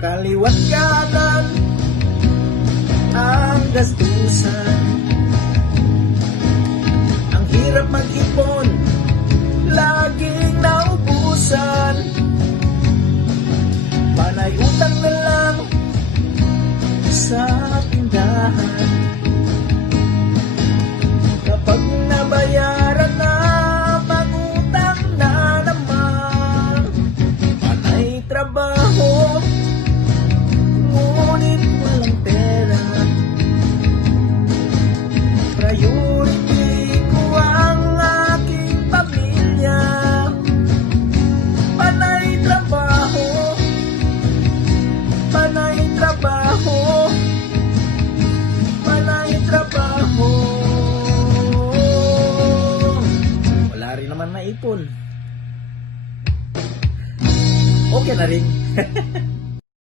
kaliwat kanan ang gastusan. Ang hirap mag-ipon, laging naubusan. Panay utang na lang sa tindahan. Kapag nabayaran na, pag-utang na naman. Panay trabaho, ngunit walang pera. Priority ko ang aking pamilya. Panay trabaho, panay trabaho, panay trabaho. Wala rin naman naipon. Okay na rin.